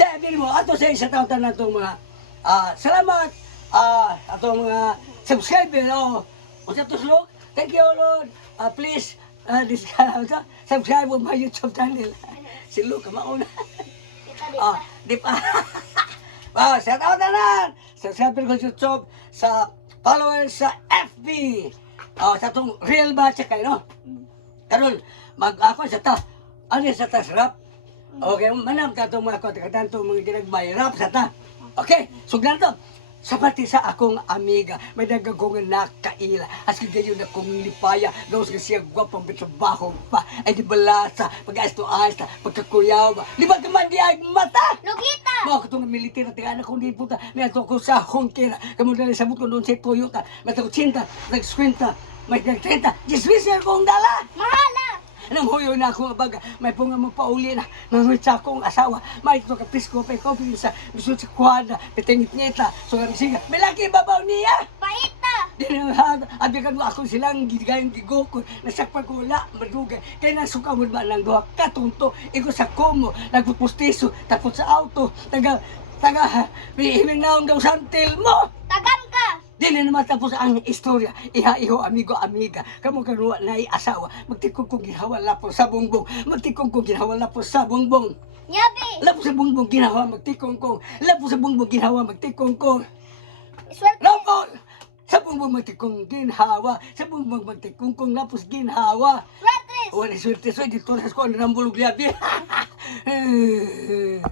Sa din mo, ato sa isa taon na itong mga salamat atong mga subscriber o sa tuslog. Thank you Lord. Please subscribe on my YouTube channel. Si Luke mauna. Di pa. Sa taon na subscriber ko sa YouTube, sa followers sa FB. Sa itong real ba check kayo, no? Karon mag-ako sa ta. Ano sa ta sarap? Okay, manam ka itong mga kontakatan itong mga ginagbay. Rap sa ta. Okay, sugdan to. Sa pati sa akong amiga, may nagagong nakaila. As kayo na kong lipaya, gawas ka siya gwapang bitrabaho pa. Ay di balasa, pag-ayos to ayos na, pagkakuyaw ba. Di ba naman di ay mata? Lugita! Mga katong militer na tingnan akong di puta. May ato ko sa hongkera. Kamu na sabot ko doon sa Toyota. May ato ko 80, nag-20, may nag-30. Diswisser kong dala! Mahala! Nang huyo na ako baga, may punga mo pauli na, nangulit sa akong asawa, may ito ka pisko, may kopi sa gusto sa kuwada, pitingit nita, so ang siga, may laki babaw niya! Paita! Dinahad, abigan mo ako silang gigayang gigoko, nasakpan ko wala, madugay, kaya nasuka mo ba lang doha, katunto, iko sa komo, nagpupustiso, tapos sa auto, himing naong daw santil mo! Tagam ka! Di na naman tapos ang istorya. Iha-iho, amigo, amiga. Kamu kanuwa na asawa. Magtikong kong ginawa lapos sa bongbong. Magtikong kong ginawa lapos sa bongbong. Nyabi! Lapos sa bongbong ginawa magtikong kong. Lapos sa bongbong ginawa magtikong kong. Swerte! Lapos! Sa bongbong magtikong ginhawa. Sa bongbong magtikong kong lapos ginhawa. Swerte! Wala swerte. So, dito na ko ang rambulog liabi.